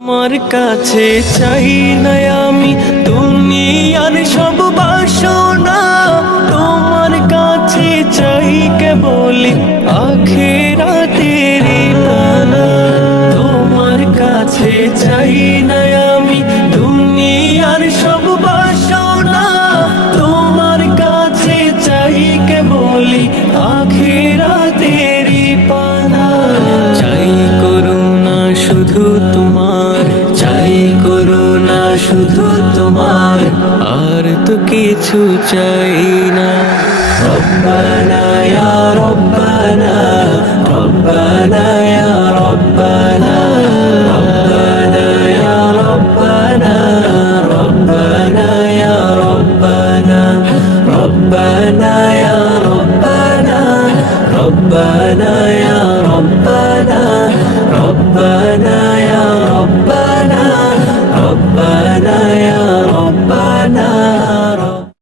আমার কাছে চাই না আমি দুনিয়ার সব বাসনা। তোমার কাছে চাই কেবলি আখেরাতের পানা তোমার কাছে চাই না আমি দুনিয়ার সব বাসনা। তোমার কাছে চাই কেবলি আখেরাতের পানা চাই করুণা শুধু করুণা শুধু তোমার, আর তো কিছু চাই না। রব্বানা ইয়া রব্বানা রব্বানা ইয়া রব্বানা রব্বানা ইয়া রব্বানা রব্বানা ইয়া রব্বানা রব্বানা ইয়া রব্বানা রব্বানা ইয়া রব্বানা রব্বানা